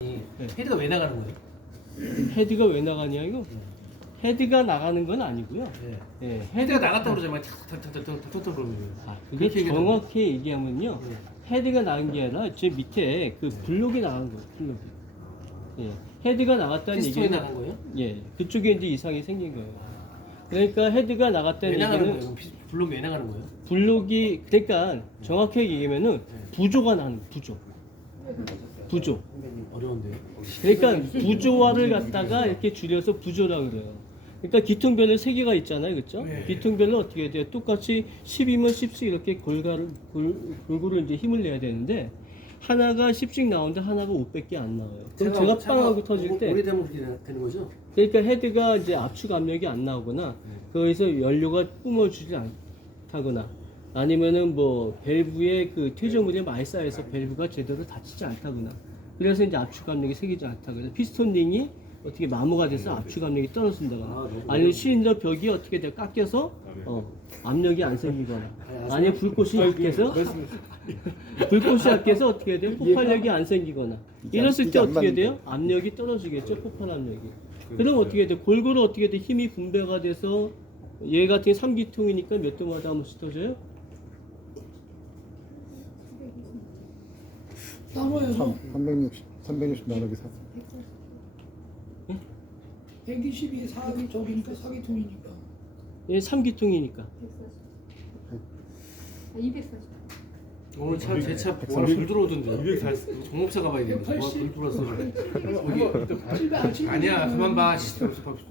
네. 헤드가 왜 나가는 거예요? 헤드가 왜 나가냐 이거? 헤드가 나가는 건 아니고요. 네. 예, 헤드가 나갔다고 그러잖아요. 탁탁탁탁탁탁탁 그러면. 그게 그렇게 정확히 얘기하면요. 네. 헤드가 나간 게 아니라 제 밑에 그 블록이 나간 거예요. 블록이. 예. 헤드가 나갔다는 피스톤이 얘기는 나간 거예요? 예, 그쪽에 이제 이상이 생긴 거예요. 그러니까 헤드가 나갔다는 왜 나가는 얘기는 거예요? 블록 왜 나가는 거예요? 블록이 그러니까 정확하게 얘기하면은 부조가 나는 부조. 부조. 어려운데요. 그러니까 부조화를 갖다가 이렇게 줄여서 부조라고 그래요. 그러니까 기통별로 세 개가 있잖아요, 그렇죠? 네. 기통별로 어떻게 해야 돼요? 똑같이 10이면 10씩 이렇게 골고루 이제 힘을 내야 되는데 하나가 10씩 나오는데 하나가 500개 안 나와요. 그럼 제가 빵 하고 터질 때 오래되면 그렇게 되는 거죠? 그러니까 헤드가 이제 압축 압력이 안 나오거나 거기서 연료가 뿜어주지 않다거나 아니면은 뭐 밸브에 그 퇴적물이 많이 쌓여서 밸브가 제대로 닫히지 않다거나 그래서 이제 압축 압력이 생기지 않다거나 피스톤 링이 어떻게 마모가 돼서 압축 압력이 떨어진다거나 아니면 실린더 벽이 어떻게 돼 깎여서 압력이 안 생기거나 아니면 불꽃이 약해서 어떻게 해야 돼요? 폭발력이 안 생기거나 이랬을 때 어떻게 돼요? 압력이 떨어지겠죠? 폭발 압력이. 그럼 어떻게 돼요? 골고루 어떻게 돼? 힘이 분배가 돼서 얘 같은 3기통이니까 몇 도마다 한 번씩 터져요? 나눠요. 360 나누기 4. 122 4기 저기니까 4기통이니까 얘 3기통이니까 240. 오늘 차 제차 워낙 불 들어오던데. 240. 종업사 가봐야 되는데. 와, 불 들어왔어. 여기 아니야, 그만 봐.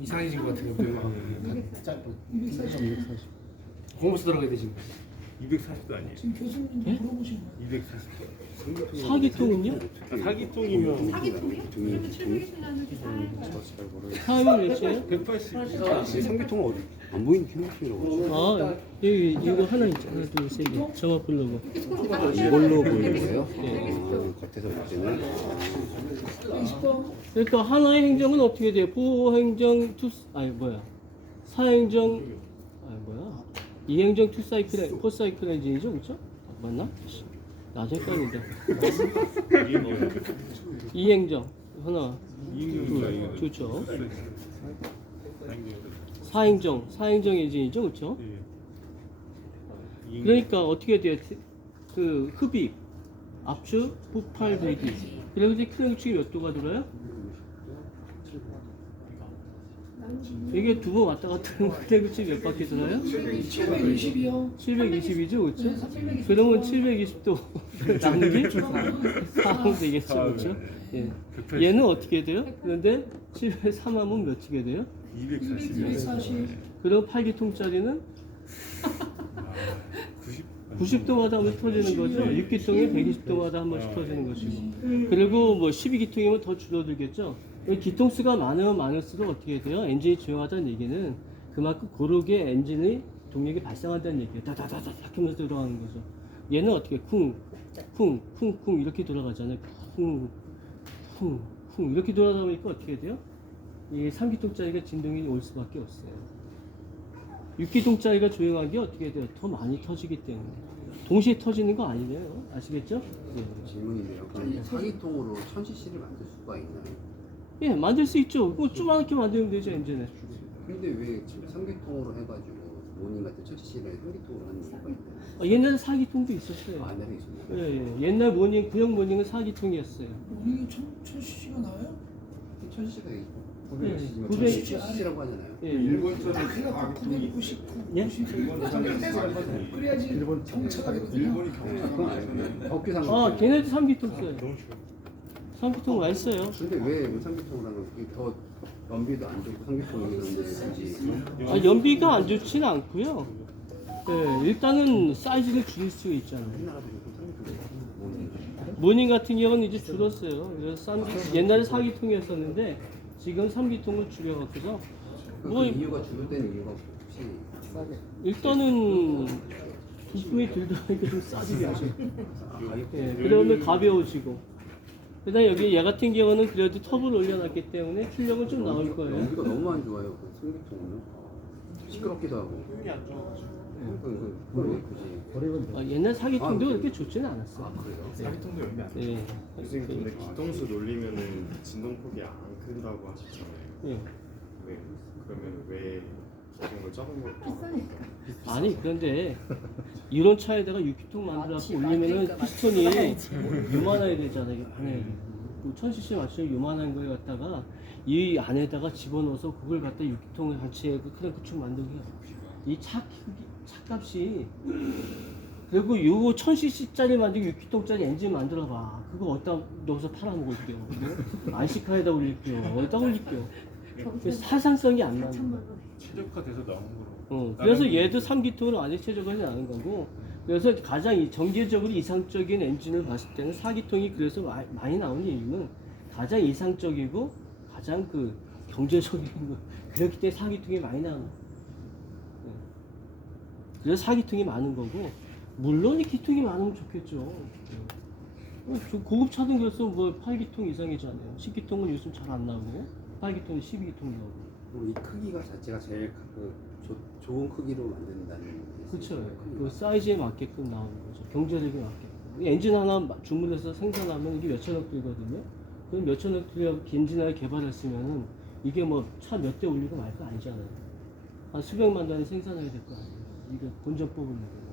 이상해진 것 같아요. 240 공업사 들어가야 돼 지금. 240도 아니에요. 지금 교수님도 물어보신 거예요. 240. 4기통은요? 사기통이면 사기통이요? 그러면 720 나누기 4. 4면 몇이에요? 180. 삼계통은 어디 안 보이는 키노키라고 아 여기 이거 하나 있죠. 하나 둘 세 개. 저거 부르고 이걸로 보이는 거예요? 네. 겉에서 볼 때는 그러니까 하나의 행정은 어떻게 돼요? 부행정 투 아니 뭐야 사행정 아니 뭐야 이행정 투 사이클 포 사이클 엔진이죠, 그렇죠? 맞나? 나도 헷갈린다. 이행정 하나 좋죠. 사행정 엔진이죠, 그렇죠? 그러니까 어떻게 돼요? 그 흡입, 압축, 폭발, 배기. 그리고 이제 크랭크축이 몇 도가 돌아요? 이게 두 번 왔다 갔다 하는 크랭크축이 몇 바퀴 돌아요? 720이요. 720이죠, 그렇죠? 네, 320. 그러면 720도 나누기 4하면 되겠죠, 그렇죠? 예. 얘는 어떻게 돼요? 그런데 703하면 몇이게 돼요? 240. 그럼 8기통짜리는 90도마다 한 번씩 터지는 거죠. 6기통이 120도마다 한 번씩 터지는 것이고. 그리고 뭐 12기통이면 더 줄어들겠죠. 기통수가 많으면 많을수록 어떻게 돼요? 엔진이 조용하다는 얘기는 그만큼 고르게 엔진의 동력이 발생한다는 얘기예요. 다다다닥 하면서 들어가는 거죠. 얘는 어떻게 쿵쿵쿵쿵 이렇게 돌아가잖아요. 쿵쿵쿵 이렇게 돌아가다 보니까 어떻게 돼요? 이 3기통짜리가 진동이 올 수밖에 없어요. 6기통짜리가 조용한 게 어떻게 돼요? 더 많이 터지기 때문에. 동시에 터지는 거 아니네요. 아시겠죠? 질문인데요. 그럼 사기통으로 1000cc를 만들 수가 있나요? 예, 만들 수 있죠. 뭐 조그맣게 만들면 되죠, 엔진에. 근데 왜 지금 삼계통으로 해가지고 모닝 같은 1000cc를 삼계통으로 하는 이유가 있나요? 옛날에 4기통도 있었어요. 아, 옛날에 있었나요? 예, 예. 옛날 모닝, 구형 모닝은 4기통이었어요. 오늘 1000cc가 나와요? 1000cc가 있고 네, 1000cc라고 하잖아요. 예. 딱 해갖고 999. 예? 그래야지 경차가 되거든요. 그건 알고 법규상 아, 걔네도 3기통 써요. 3기통 많이 써요. 근데 왜 삼계통으로 하는 거더 연비도 안 좋고 삼계통이 그런데 아, 연비가 안 좋지는 않고요. 예, 일단은 사이즈를 줄일 수 있잖아요. 모닝 같은 경우는 이제 줄었어요. 그래서 옛날에 4기통이었었는데 지금 3기통을 줄여갖고서 뭐 이유가 줄어드는 이유가 혹시 일단은 부품이 들더라니까 좀 싸지겠죠. 예, 그러면 가벼워지고. 그다음 여기 얘 같은 경우는 그래도 톱을 올려놨기 때문에 출력은 좀 나올 거예요. 연비가 너무 안 좋아요. 그 삼계통은 시끄럽기도 하고. 그걸 왜 굳이? 버리면 돼. 옛날 사기통도 그렇게 좋지는 않았어. 아 그래요? 사기통도 연비 안 돼. 예. 교수님 근데 기동수 놀리면은 진동폭이 안 큰다고 하셨잖아요. 예. 네. 그러면 왜 기동을 적은 걸 비싸니까. 아니 그런데 이런 차에다가 6기통 만들어서 올리면은 피스톤이 요만해야 되잖아요. 안에 1000cc 맞추면 요만한 거에 갖다가 이 안에다가 집어넣어서 그걸 갖다 6기통을 같이 해 그냥 구축 만들게 해요. 이 차값이 그리고 요거 1000cc짜리 만들고 6기통짜리 엔진 만들어봐. 그거 어디다 넣어서 팔아먹을게요. 안시카에다 올릴게요. 어디다 올릴게요. 사상성이 안 나는. 최적화돼서 나온 거로. 그래서 얘도 3기통으로 아직 최적화는 않은 거고, 그래서 가장 정기적으로 이상적인 엔진을 봤을 때는 4기통이 그래서 많이 나오는 이유는 가장 이상적이고 가장 그 경제적인 거 그렇기 때문에 4기통이 많이 나오는 거예요. 그래서 4기통이 많은 거고, 물론 이 기통이 많으면 좋겠죠. 고급차도 그래서 뭐 8기통 이상이잖아요. 10기통은 요즘 잘 안 나오고 8기통은 12기통 나오고. 그리고 이 크기가 자체가 제일 좋은 크기로 만든다는. 그렇죠. 그 사이즈에 맞게끔 나오는 거죠. 경제력에 맞게끔. 엔진 하나 주문해서 생산하면 이게 몇천억 들거든요. 그럼 몇천억 들여 엔진 하나 개발했으면은 이게 뭐 차 몇 대 올리고 말 거 아니잖아요. 한 수백만 단위 생산해야 될 거 아니에요. 이게 본전 뽑으면 되고.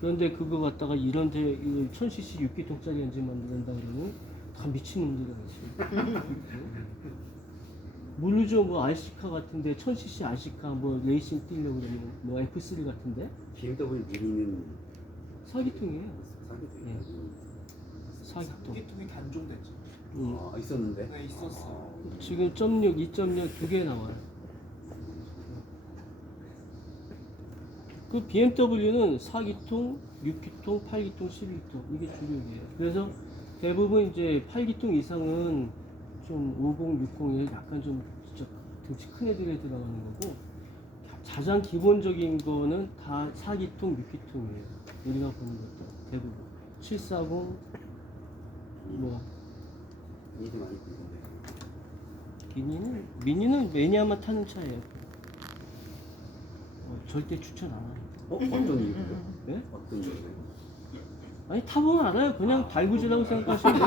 그런데 그거 갖다가 이런 1000cc 6기통짜리 엔진 만든다 그러면 다 미친놈들이 있어요. 모르죠. 뭐 RC카 같은데 1000cc RC카 뭐 레이싱 뛰려고 그러면 뭐 F3 같은데 BMW 미니는 4기통이에요. 사기통이에요. 네. 4기통. 기통이 단종됐죠. 아 있었는데? 네, 있었어. 지금 1.6, 2.6 두 개 나와요. 그 BMW는 4기통, 6기통, 8기통, 12기통 이게 주력이에요. 그래서 대부분 이제 8기통 이상은 좀 50, 60에 약간 좀 진짜 등치 큰 애들에 들어가는 거고, 가장 기본적인 거는 다 4기통, 6기통이에요. 우리가 보는 것도 대부분 740, 뭐 미니 많이 보이던데. 미니는 매니아만 타는 차예요. 절대 추천 안 해요. 어떤 이유로? 네? 어떤 이유로? 아니 타보면 알아요. 그냥 달구지라고 생각하시면 돼요.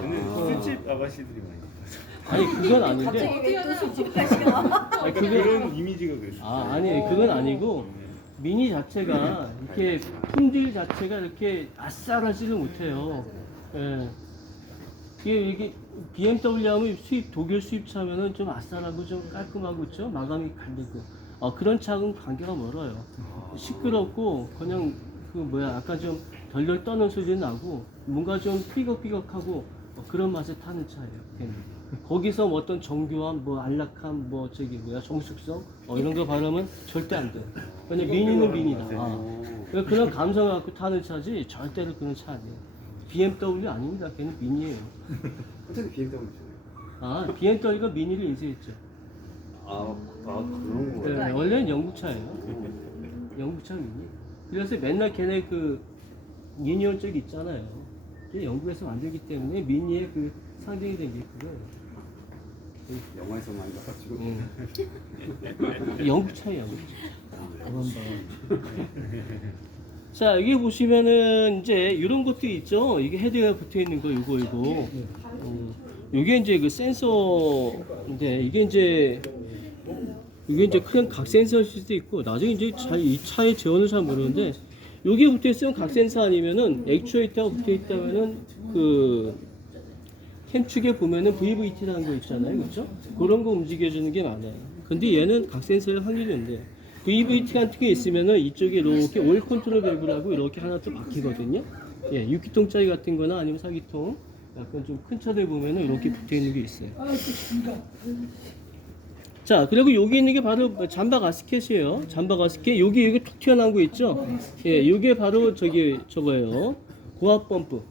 근데 술집 아가씨들이 많이. 아니 그건 아닌데. 어떻게 또 술집까지 가? 아니 그런 이미지가 그랬어요. 아니 그건 아니고 미니 자체가 이렇게 품질 자체가 이렇게 아싸라지를 못해요. 예. 이게 BMW 하면 독일 수입차면은 좀 아싸라고 좀 깔끔하고 그렇죠? 마감이 갈리고. 그런 차하고는 관계가 멀어요. 시끄럽고 그냥 약간 좀 덜덜 떠는 소리 나고 뭔가 좀 삐걱삐걱하고 그런 맛에 타는 차예요. 걔는. 거기서 뭐 어떤 정교함, 뭐 안락함, 정숙성 이런 거 바르면 절대 안 돼. 그냥 미니는 미니다. 그런 감성을 갖고 타는 차지 절대로 그런 차 아니에요. BMW 아닙니다. 걔는 미니예요. 어떻게 BMW잖아요. BMW가 미니를 인수했죠. 그런 거예요. 네, 원래는 영국 차예요. 영국 차 미니. 그래서 맨날 걔네 그 미니온 쪽 있잖아요. 그게 영국에서 만들기 때문에 미니의 그 상징이 된 게 그거예요. 영화에서 많이 봐가지고. 영국 차예요. 자, 여기 보시면은 이제 이런 것도 있죠. 이게 헤드가 붙어 있는 거, 이거. 이게 이제 그 센서인데 이게 이제 그냥 각 센서일 수도 있고 나중에 이제 이 차의 재원을 잘 모르는데 여기에 붙어 있으면 각 센서 아니면은 액추에이터가 붙어 있다면은 그 캠축에 보면은 VVT라는 거 있잖아요, 그렇죠? 그런 거 움직여주는 게 많아요. 근데 얘는 각 센서의 확률이 없는데 VVT 같은 게 있으면은 이쪽에 이렇게 오일 컨트롤 밸브라고 이렇게 하나 또 박히거든요. 6기통짜리 같은 거나 아니면 4기통 약간 좀 큰 차들 보면은 이렇게 붙어 있는 게 있어요. 자, 그리고 여기 있는 게 바로 잠바 가스켓이에요. 잠바 가스켓. 여기 툭 튀어나온 거 있죠? 요게 바로 저거예요. 고압 펌프.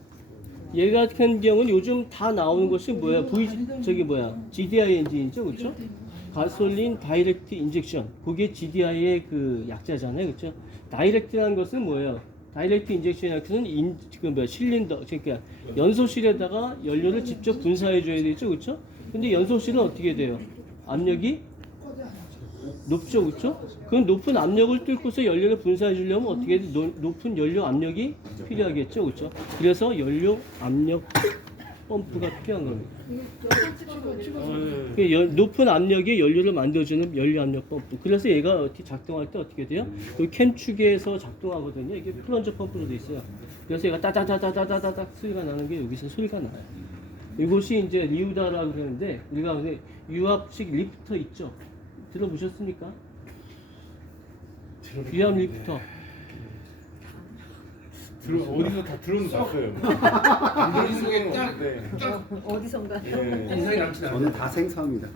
얘 같은 경우는 요즘 다 나오는 것이 GDI 엔진이죠, 그렇죠? 가솔린 다이렉트 인젝션. 그게 GDI의 그 약자잖아요, 그렇죠? 다이렉트라는 것은 뭐예요? 다이렉트 인젝션은 실린더, 그러니까 연소실에다가 연료를 직접 분사해 줘야 되죠, 그렇죠? 근데 연소실은 어떻게 돼요? 압력이 높죠, 그렇죠? 그 높은 압력을 뚫고서 연료를 분사해 주려면 어떻게 해야 돼? 높은 연료 압력이 필요하겠죠, 그렇죠? 그래서 연료 압력 펌프가 필요한 겁니다. 높은 압력의 연료를 만들어주는 연료 압력 펌프. 그래서 얘가 어떻게 작동할 때 어떻게 돼요? 그 캠축에서 작동하거든요. 이게 플런저 펌프로 돼 있어요. 그래서 얘가 따다다다다다닥 소리가 나는 게 여기서 소리가 나요. 이것이 이제 리우다라고 그러는데 우리가 유압식 리프터 있죠? 들어보셨습니까? 유압 리프터. 어디서 다 들어는 봤어요. 머릿속에 네. 어디선가. 예. 인상이 남지 않아요. 저는 다 생소합니다.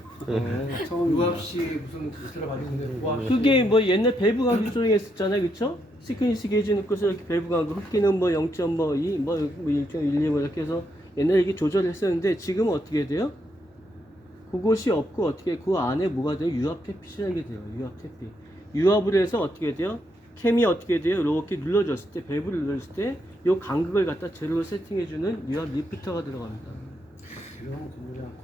처음 유압시 무슨 들어봤는데 고압시. 그게 뭐 옛날 밸브 감기 조정했었잖아요, 그렇죠? 시크니스 게이지 넣고서 이렇게 밸브 감기 흡기는 뭐 0.2, 뭐 1.12 뭐 이렇게 해서 옛날에 이게 조절했었는데 지금은 어떻게 돼요? 그것이 없고 어떻게 그 안에 뭐가 돼요? 유압 태핏이라는 게 돼요. 유압 태핏. 유압을 해서 어떻게 돼요? 캠이 어떻게 돼요? 이렇게 눌러줬을 때, 밸브를 눌러줬을 때, 요 간극을 갖다 제로로 세팅해주는 유압 리프터가 들어갑니다.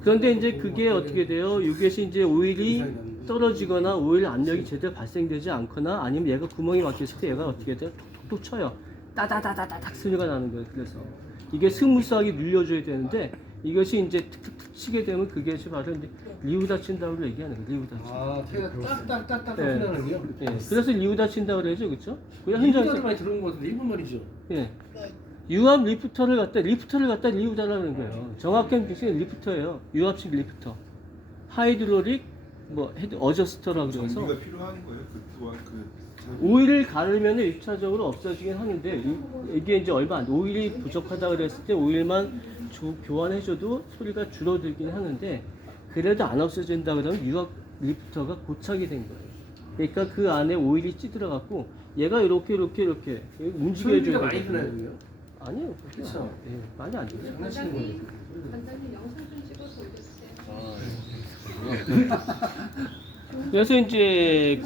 그런데 이제 그게 어떻게 돼요? 이것이 이제 오일이 떨어지거나 오일 압력이 제대로 발생되지 않거나 아니면 얘가 구멍이 막혔을 때 얘가 어떻게 돼요? 톡톡 쳐요. 따다다다닥 소리가 나는 거예요. 그래서 이게 스무스하게 눌려줘야 되는데 이것이 이제 툭툭툭 치게 되면 그게 바로 이제 리우다 친다고 얘기하는 거예요. 리우다 친다. 아, 태가 딱딱딱딱 네. 소리나는데요. 예, 그래서 리우다 친다고 그러죠, 그렇죠? 그냥 리프터를 현장에서 많이 들어본 것 같은데 일본 말이죠. 예, 유압 리프터를 갖다 리우다라는 거예요. 정확한 뜻은 리프터예요. 유압식 리프터. 하이드로릭 뭐 헤드 어저스터라고 그래서 정비가 필요한 거예요. 그 또한 그 오일을 가르면 1차적으로 없어지긴 하는데 이게 이제 얼마 안 돼. 오일이 부족하다 그랬을 때 오일만 교환해줘도 소리가 줄어들긴 하는데 그래도 안 없어진다 그러면 유압 리프터가 고착이 된 거예요. 그러니까 그 안에 오일이 찌들어갖고 얘가 이렇게 움직여줘야 소리가 많이 되거든요. 드나요? 아니요, 그렇죠. 예, 많이 안 돼요. 장난치는 거예요. 간단히 영상 좀 찍어서 올려주세요. 그래서 이제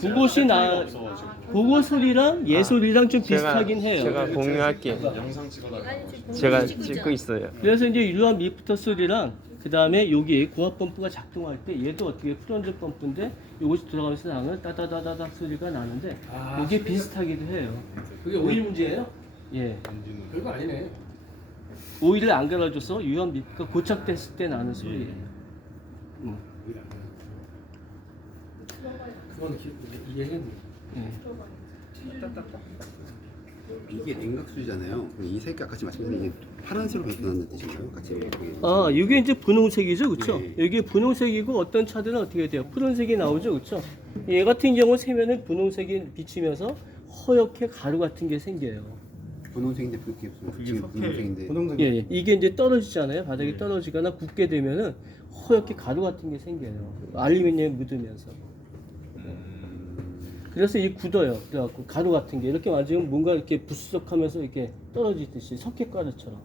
그거 소리랑 얘 소리랑 좀 비슷하긴 해요. 제가 공유할게요. 영상 찍어달라고. 아니, 제가 찍고 있어요. 그래서 이제 유압 리프터 소리랑 그 다음에 여기 고압 펌프가 작동할 때 얘도 어떻게 플런저 펌프인데 이것이 들어가면서 나는 따다다다닥 소리가 나는데 아, 이게 소리가- 비슷하기도 해요. 그게 오일 문제예요? 예, 별거 아니네. 오일을 안 갈아줘서 유압 리프터가 고착됐을 때 나는 소리예요. 그건 이해했네. 예. 이게 냉각수잖아요. 이 색깔 같이 말씀드린 게 파란색으로 변신한다는 뜻인가요? 같이 이렇게. 아, 이게 이제 분홍색이죠, 그렇죠? 네. 여기 분홍색이고 어떤 차들은 어떻게 돼요? 푸른색이 나오죠, 그렇죠? 얘 같은 경우 세면은 분홍색이 비치면서 허옇게 가루 같은 게 생겨요. 분홍색인데 그게 지금 분홍색인데. 예, 예. 이게 이제 떨어지잖아요. 바닥에 떨어지거나 굳게 되면은 허옇게 가루 같은 게 생겨요. 알루미늄 묻으면서. 그래서 이 굳어요. 그래갖고 가루 같은 게 이렇게 맞으면 뭔가 이렇게 부스럭하면서 이렇게 떨어지듯이 석회가루처럼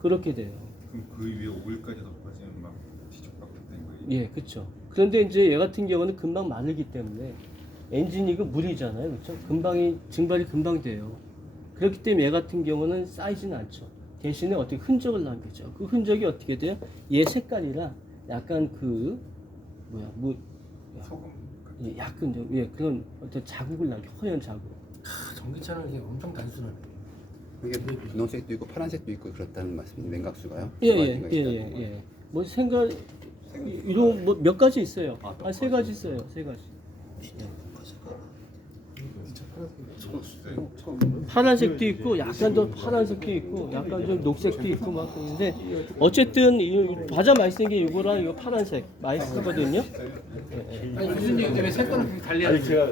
그렇게 돼요. 그럼 그 위에 오일까지 덮어지면 막 뒤죽박죽 된 거예요. 예, 그렇죠. 그런데 이제 얘 같은 경우는 금방 마르기 때문에 엔진이 그 물이잖아요, 그렇죠? 증발이 금방 돼요. 그렇기 때문에 얘 같은 경우는 쌓이지는 않죠. 대신에 어떻게 흔적을 남기죠. 그 흔적이 어떻게 돼요? 얘 색깔이랑 약간 소금. 예, 약간 좀, 예, 그런 어떤 자국을 남겨, 허연 자국. 전기차는 이게 엄청 단순하네. 이게 분홍색도 있고 파란색도 있고 그렇다는 말씀이 냉각수가요? 예, 두 예, 가지가 예, 있다는 예, 거예요? 예. 뭐 생각 이런 뭐 몇 가지 있어요. 한 세 가지 있어요, 세 가지. 파란색도 있고 약간 더 파란색도 있고 약간 좀 녹색도 있고 막 그런데 어쨌든 이 가장 맛있는 게 이거랑 이거 파란색 맛있거든요. 아니 교수님 때문에 색깔을 그렇게 달리하는 제가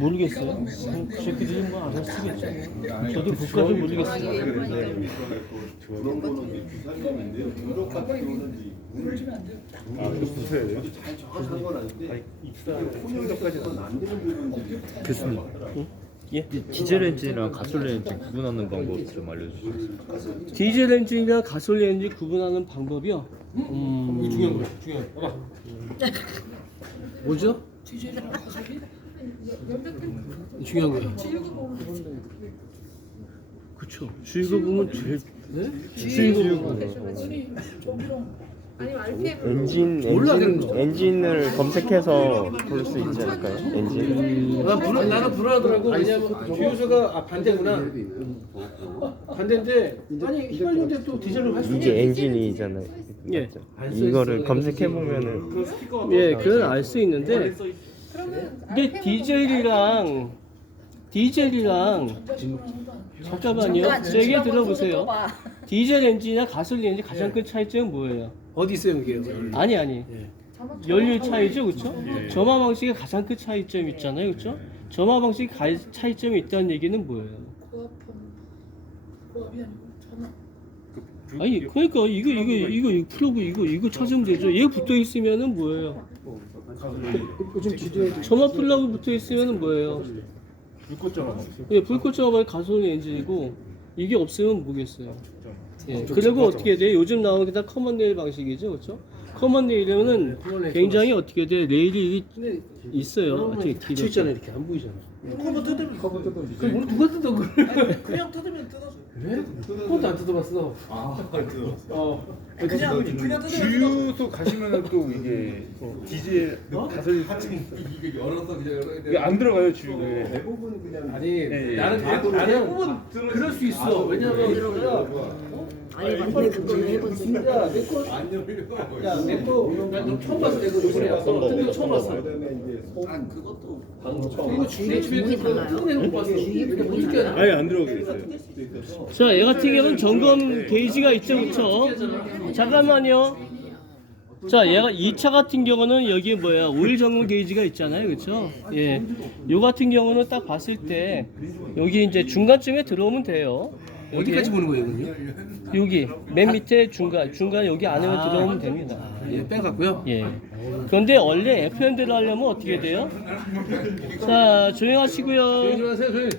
모르겠어요. 새끼들이 뭐 알아서 쓰겠죠. 저도 그까지 모르겠어요. 그런 거는 부산님인데요. 유럽 같은 경우는 물을 주면 안 돼요. 아, 그 부서야 돼요? 잘 정확한 건 아닌데 입사 성적까지는 안 되는 부분인데. 교수님, 예? 디젤 엔진이랑 가솔린 엔진 구분하는 방법 좀 알려주시겠어요? 디젤 엔진이랑 가솔린 엔진 구분하는 방법이요. 이게 중요한 거야. 중요한 거. 뭐죠? 디젤이랑 가솔린? 중요한 거야. 그렇죠. 주유구 부분 제일 주유구 부분. 아니 저기랑 아니면 RPM 엔진을 검색해서 볼 수 있지 않을까요? 엔진. 나는 불안하더라고. 왜냐면 주유소가 반대구나. 반대인데 아니 휘발유인데 또 디젤로 할 수 있는 이게 엔진이잖아요. 예. 이거를 검색해 보면은 그 스티커가 예, 그건 알 수 있는데 그러면 근데 디젤이랑 잠깐만요. 제 얘기 들어보세요. 디젤 엔진이나 가솔린 엔진 가장 큰 차이점은 뭐예요? 어디 있어요 이게? 아니 예. 연료 차이죠, 그렇죠? 점화 방식의 가장 큰 차이점이 있잖아요, 그렇죠? 점화 방식 차이점이 있다는 얘기는 뭐예요? 고압이 아니고 전화. 아니 그러니까 이거 플러그 이거 찾으면 되죠. 얘 붙어 있으면은 뭐예요? 점화 플러그 붙어 있으면은 뭐예요? 불꽃점화. 예, 불꽃점화 가솔린 엔진이고 이게 없으면 뭐겠어요? 예, 그리고 어떻게 돼? 요즘 나오는 게 다 커먼 레일 방식이죠, 그렇죠? 커먼 레일은 굉장히 어떻게 돼? 레일이 있어요. 어떻게 닫혀 있잖아 이렇게 안 보이잖아. 커버 뜯으면 그럼 오늘 누가 뜯어 그래? 그냥 뜯으면 뜯어져. 왜? 한 번도 안 뜯어봤어. 그냥 뜯으면 주유소 가시면은 또 이게 디젤 가솔린 이게 안 들어가요 주유소에. 아니 나는 그럴 수 있어. 왜냐면 아니 근데 그거는 해보지. 야 내거 난 처음 봤어. 내가 이번에 왔어. 뜯는 거 처음 봤어. 이거 중계 주유소 뜯는 거 봤어. 어떻게 하냐? 아예 안 들어가게 됐어요. 자, 얘 같은 경우는 점검 게이지가 있죠, 그렇죠? 잠깐만요. 자, 얘가 2차 같은 경우는 여기 뭐야 오일 점검 게이지가 있잖아요, 그렇죠? 예, 요 같은 경우는 딱 봤을 때 여기 이제 중간쯤에 들어오면 돼요. 어디까지 보는 거예요, 이건요? 여기 맨 밑에 중간 여기 안에만 들어오면 됩니다. 예, 빼갖고요. 예. 그런데 원래 FND를 하려면 어떻게 돼요? 자, 조용하시고요. 조용하세요, 조용.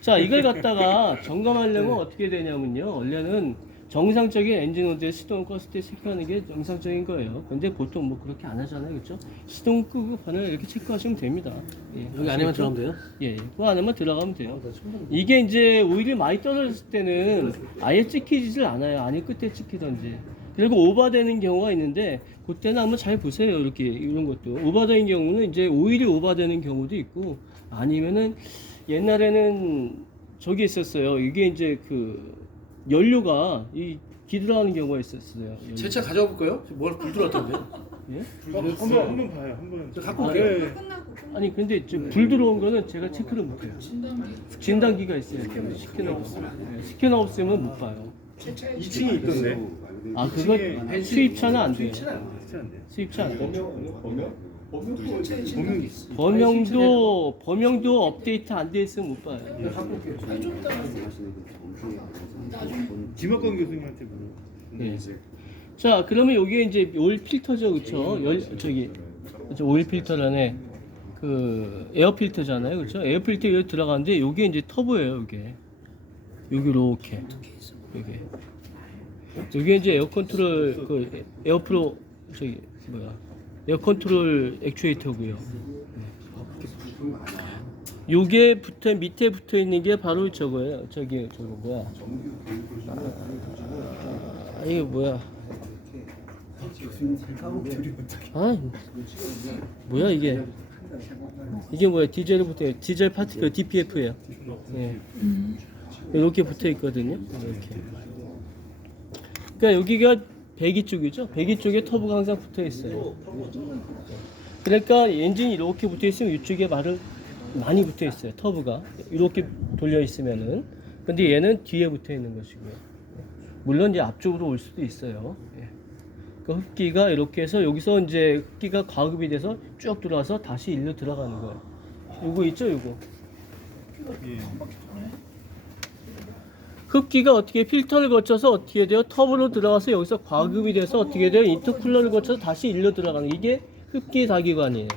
자, 이걸 갖다가 점검하려면 어떻게 되냐면요. 원래는 정상적인 엔진 온도에 시동을 껐을 때 체크하는 게 정상적인 거예요. 근데 보통 뭐 그렇게 안 하잖아요. 그렇죠? 시동 끄고 반을 이렇게 체크하시면 됩니다. 예. 여기 안에만 들어가면 돼요? 예, 그 안에만 들어가면 돼요. 이게 이제 오일이 많이 떨어졌을 때는 아예 찍히지를 않아요. 안에 끝에 찍히던지. 그리고 오버되는 경우가 있는데 그때는 한번 잘 보세요. 이렇게 이런 것도 오버되는 경우는 이제 오일이 오버되는 경우도 있고 아니면은 옛날에는 저기 있었어요. 이게 이제 그 연료가 이 기들어가는 경우가 있었어요. 제 차 가져와 볼까요? 뭐불 들어왔던데? 예? 한번 봐요. 한번. 저 갖고 올게요. 끝나고 아니 근데 불 들어온 거는 제가 체크를 못해요. 진단기가 있어요. 시켜놓 없으면 시켜놓 없으면 못 봐요. 2층에 있던데. 아 그거 수입차는 안 돼요. 진짜 안 돼요. 수입차 안 돼요. 범용 범용도 업데이트 안 돼 있으면 못 봐요. 김학건 교수님한테 물어. 예. 자, 그러면 여기에 이제 오일 필터죠, 그렇죠? 오일 필터란에 그 에어 필터잖아요, 그렇죠? 에어 필터 여기 들어가는데 여기 이제 터보예요, 이게. 여기 이렇게. 여기 이제 에어 컨트롤 그 에어 프로 에어 컨트롤 액추에이터고요. 요게 밑에 붙어 있는 게 바로 저거예요. 저거 뭐야? 이게 뭐야? 뭐야 이게? 이게 뭐야? 디젤 파티클 DPF예요. 예. 이렇게 붙어 있거든요. 이렇게. 그러니까 여기가 배기 쪽이죠. 배기 쪽에 터보가 항상 붙어 있어요. 그러니까 엔진이 이렇게 붙어 있으면 이쪽에 많이 붙어 있어요. 터보가 이렇게 돌려 있으면은. 근데 얘는 뒤에 붙어 있는 것이고요. 물론 이제 앞쪽으로 올 수도 있어요. 예. 그 흡기가 이렇게 해서 여기서 이제 흡기가 과급이 돼서 쭉 들어와서 다시 일로 들어가는 거예요. 요거 있죠, 요거. 흡기가 어떻게 필터를 거쳐서 어떻게 돼요? 터보로 들어가서 여기서 과급이 돼서 어떻게 돼요? 인터쿨러를 거쳐서 다시 일로 들어가는 이게 흡기 다기관이에요.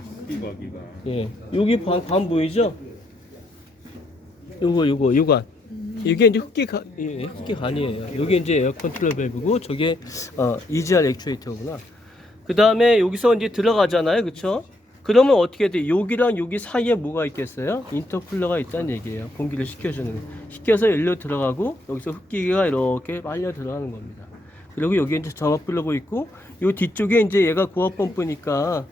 예, 여기 관 보이죠? 요관. 이게 이제 흡기관이에요. 여기 이제 에어 컨트롤 밸브고 저게 EGR 액추에이터구나. 그 다음에 여기서 이제 들어가잖아요, 그렇죠? 그러면 어떻게 돼? 여기랑 여기 사이에 뭐가 있겠어요? 인터쿨러가 있다는 얘기예요. 공기를 식혀주는 거. 식혀서 일로 들어가고 여기서 흡기가 이렇게 빨려 들어가는 겁니다. 그리고 여기 이제 점막 플러그 있고, 요 뒤쪽에 이제 얘가 고압 펌프니까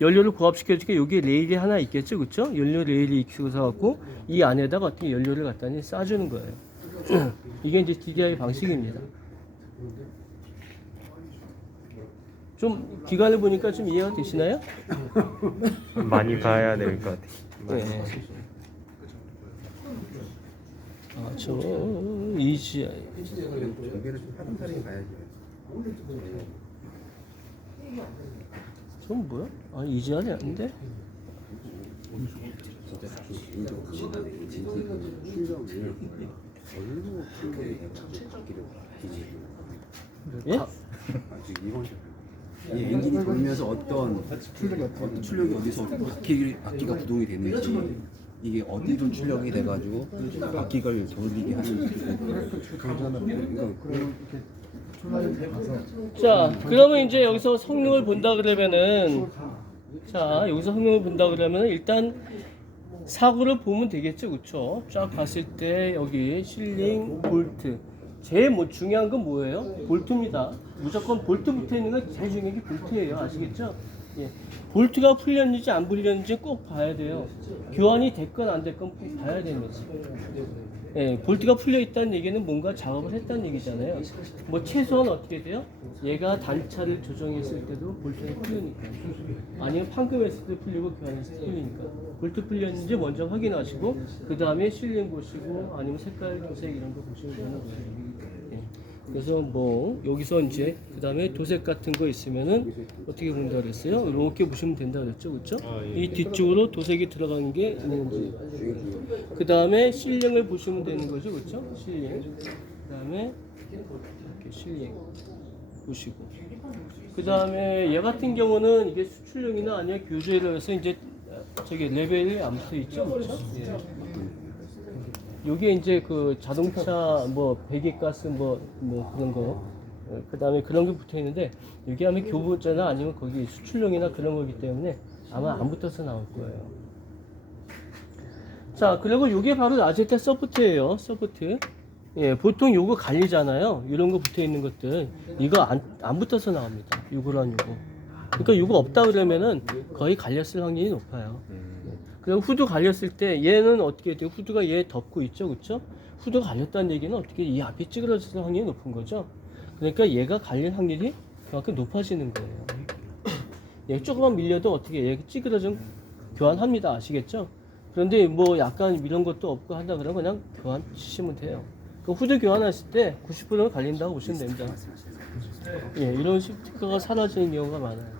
연료를 고압시켜주니까 여기 레일이 하나 있겠죠, 그렇죠? 연료 레일이 있어서 갖고 이 안에다가 어떻게 연료를 갖다 쏴주는 거예요. 이게 이제 DDI 방식입니다. 좀 기관을 보니까 좀 이해가 되시나요? 많이 봐야 될 것 같아. 네. 아, 저 EGI. 전개를 좀 하던 사람이 봐야지. 저 뭐야? 아, EGI 아닌데? 예? 이 엔진이 돌면서 어떤 출력이 어디서 바퀴가 구동이 되는지 이게 어디든 출력이 돼가지고 바퀴를 돌리게 하는 자, 그러면 이제 여기서 성능을 본다 그러면은, 자, 여기서 성능을 본다 그러면은 일단 사구를 보면 되겠죠, 그쵸? 쫙 봤을 때 여기 실링, 볼트. 제일 뭐 중요한 건 뭐예요? 볼트입니다. 무조건 볼트 붙어 있는 건 제일 중요한 게 볼트예요. 아시겠죠? 예. 볼트가 풀렸는지 안 풀렸는지 꼭 봐야 돼요. 교환이 됐건 안 됐건 꼭 봐야 됩니다. 예, 볼트가 풀려 있다는 얘기는 뭔가 작업을 했다는 얘기잖아요. 뭐 최소한 어떻게 돼요? 얘가 단차를 조정했을 때도 볼트가 풀리니까. 아니면 판금했을 때 풀리고 교환했을 때 풀리니까. 볼트 풀렸는지 먼저 확인하시고 그 다음에 실링 보시고 아니면 색깔 도색 이런 거 보시면 되는 거예요. 예. 그래서 뭐 여기서 이제 그 다음에 도색 같은 거 있으면은 어떻게 본다 그랬어요? 이렇게 보시면 된다 그랬죠, 그렇죠? 이 뒤쪽으로 도색이 들어간 게 있는지. 그 다음에 실링을 보시면 되는 거죠, 그렇죠? 실링. 그 다음에 이렇게 실링 보시고. 그 다음에 얘 같은 경우는 이게 수출용이나 아니면 교조를 해서 이제 저기 레벨이 안 붙어 있죠, 그렇죠? 예. 요게 이제 그 자동차 뭐 배기가스 뭐 그런 거, 그 다음에 그런 게 붙어 있는데 이게 아마 교부자나 아니면 거기 수출용이나 그런 거기 때문에 아마 안 붙어서 나올 거예요. 자, 그리고 요게 바로 아제트 서포트예요. 서포트. 예, 보통 요거 갈리잖아요. 이런 거 붙어 있는 것들 이거 안 붙어서 나옵니다. 요거랑 요거. 그러니까 요거 없다 그러면은 거의 갈렸을 확률이 높아요. 그리고 후드 갈렸을 때 얘는 어떻게 돼요? 후드가 얘 덮고 있죠, 그렇죠? 후드가 갈렸다는 얘기는 어떻게 이 앞이 찌그러질 확률이 높은 거죠. 그러니까 얘가 갈릴 확률이 그만큼 높아지는 거예요. 얘 조금만 밀려도 어떻게 얘 찌그러져 교환합니다, 아시겠죠? 그런데 뭐 약간 이런 것도 없고 한다 그러면 그냥 교환 치시면 돼요. 그 후드 교환했을 때 90%는 갈린다고 보시면 됩니다. 예, 이런 스티커가 사라지는 경우가 많아요.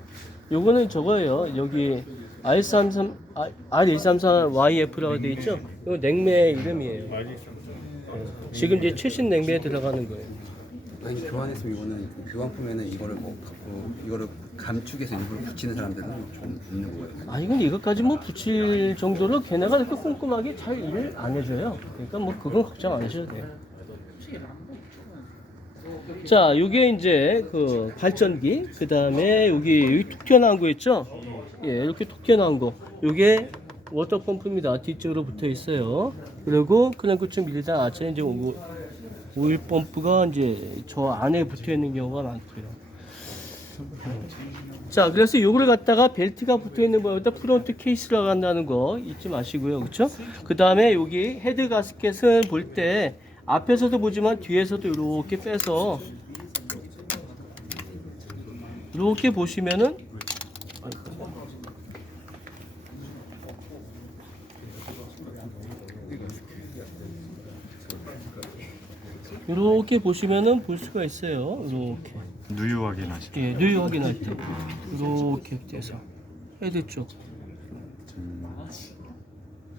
요거는 저거예요. 여기 R134YF라고 되어 있죠? 이거 냉매 이름이에요. 지금 이제 최신 냉매에 들어가는 거예요. 아니 교환했으면 이거는 교환품에는 이거를 뭐 갖고 이거를 감축해서 일부러 붙이는 사람들은 좀 있는 거예요. 아, 이건 이것까지 뭐 붙일 정도로 걔네가 이렇게 꼼꼼하게 잘 일을 안 해줘요. 그러니까 뭐 그건 걱정 안 하셔도 돼요. 자, 요게 이제 그 발전기, 그 다음에 여기 툭 튀어나온 거 있죠? 예, 이렇게 툭 튀어나온 거. 요게 워터 펌프입니다. 뒤쪽으로 붙어 있어요. 그리고 크랭크축 밀다 아래 이제 오일 펌프가 이제 저 안에 붙어 있는 경우가 많고요. 자, 그래서 요거를 갖다가 벨트가 붙어 있는 거에다 프론트 케이스라고 한다는 거 잊지 마시고요. 그렇죠? 그 다음에 여기 헤드 가스켓은 볼 때 앞에서도 보지만 뒤에서도 이렇게 빼서 이렇게 보시면은 이렇게 보시면은 볼 수가 있어요. 이렇게 누유 확인하시죠. 예, 누유 확인할 때 이렇게 돼서 헤드 쪽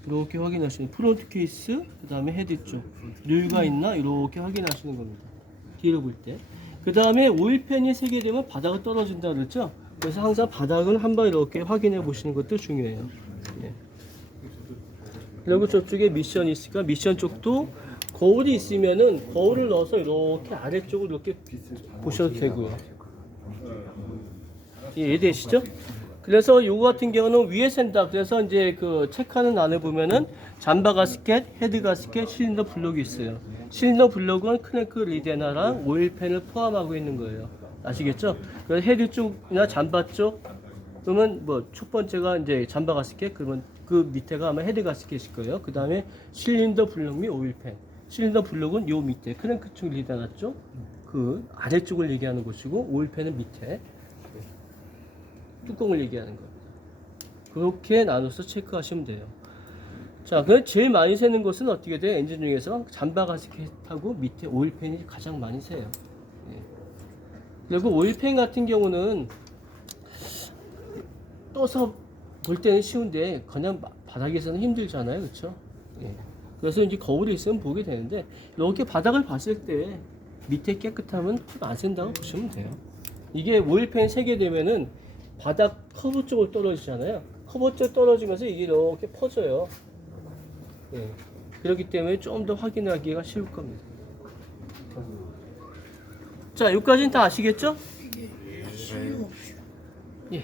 이렇게 확인하시는 프론트 케이스, 그 다음에 헤드 쪽 누유가 있나 이렇게 확인하시는 겁니다. 뒤로 볼 때. 그 다음에 오일팬이 세개되면 바닥은 떨어진다 그랬죠? 그래서 항상 바닥은 한번 이렇게 확인해 보시는 것도 중요해요. 예. 그리고 저쪽에 미션이 있으니까 미션 쪽도 거울이 있으면은 거울을 넣어서 이렇게 아래쪽으로 이렇게 보셔도 되고요. 예, 이해되시죠? 그래서 요거 같은 경우는 위에 센다. 그래서 이제 그 체크하는 안에 보면은 잠바 가스켓, 헤드 가스켓, 실린더 블록이 있어요. 실린더 블록은 크랭크 리데나랑 오일팬을 포함하고 있는 거예요. 아시겠죠? 그래서 헤드 쪽이나 잠바 쪽 그러면 뭐 첫 번째가 이제 잠바 가스켓, 그러면 그 밑에가 아마 헤드 가스켓일 거예요. 그 다음에 실린더 블록 및 오일팬. 실린더 블록은 요 밑에 크랭크 쪽 리데나 쪽 그 아래쪽을 얘기하는 것이고 오일팬은 밑에 뚜껑을 얘기하는 겁니다. 그렇게 나눠서 체크하시면 돼요. 자, 그 제일 많이 새는 것은 어떻게 돼요? 엔진 중에서 잠바 가스켓하고 밑에 오일팬이 가장 많이 새요. 예. 그리고 오일팬 같은 경우는 떠서 볼 때는 쉬운데 그냥 바닥에서는 힘들잖아요, 그렇죠? 예. 그래서 이제 거울이 있으면 보게 되는데 이렇게 바닥을 봤을 때 밑에 깨끗하면 안 샌다고 보시면 돼요. 이게 오일팬 새게 되면은 바닥 커브 쪽으로 떨어지잖아요. 커브 쪽 떨어지면서 이게 이렇게 퍼져요. 예. 그렇기 때문에 좀 더 확인하기가 쉬울 겁니다. 자, 여기까지는 다 아시겠죠? 예.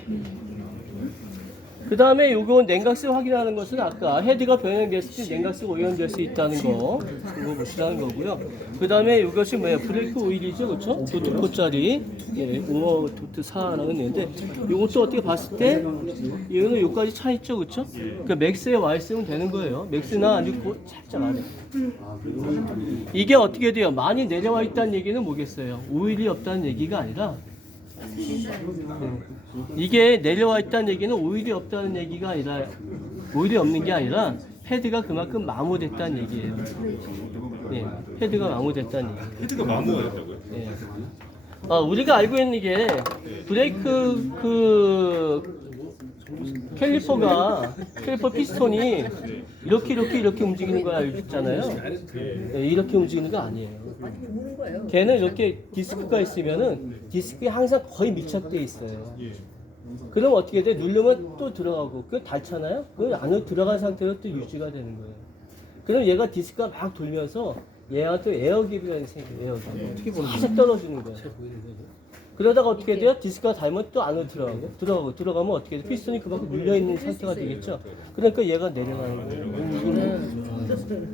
그 다음에 요거 냉각수 확인하는 것은 아까 헤드가 변형됐을 때 냉각수가 오염될 수 있다는 거 그거 보시라는 거고요. 그 다음에 이것이 뭐예요? 브레이크 오일이죠, 그렇죠? 도트 4짜리 예, 오어 도트 4라는 있는데 이것도 어떻게 봤을 때 이거는 여기까지 차 있죠, 그렇죠? 그 맥스에 와 있으면 되는 거예요. 맥스나 아니고 살짝 아래. 이게 어떻게 돼요? 많이 내려와 있다는 얘기는 뭐겠어요? 오일이 없다는 얘기가 아니라 이게 내려와 있다는 얘기는 오일이 없다는 얘기가 아니라 오일이 없는 게 아니라 헤드가 그만큼 마모됐다는 얘기예요. 예, 헤드가 마모됐다는 얘기예요. 헤드가 마모가 됐다고요? 예. 우리가 알고 있는 게 브레이크 캘리퍼 피스톤이 이렇게 움직이는 거 알고 있잖아요. 예, 이렇게 움직이는 거 아니에요. 걔는 이렇게 디스크가 있으면은 디스크에 항상 거의 밀착돼 있어요. 그럼 어떻게 돼? 누르면 또 들어가고 그 닳잖아요. 그 안으로 들어간 상태로 또 유지가 되는 거예요. 그럼 얘가 디스크가 막 돌면서 얘한테 에어깁이라는 생겨요. 에어깁. 살짝 떨어지는 거예요. 그러다가 어떻게 돼요? 디스크가 닳으면 또 안으로 들어가면 어떻게 돼요? 피스톤이 그만큼 눌려있는 상태가 되겠죠? 그러니까 얘가 내려가는 거예요.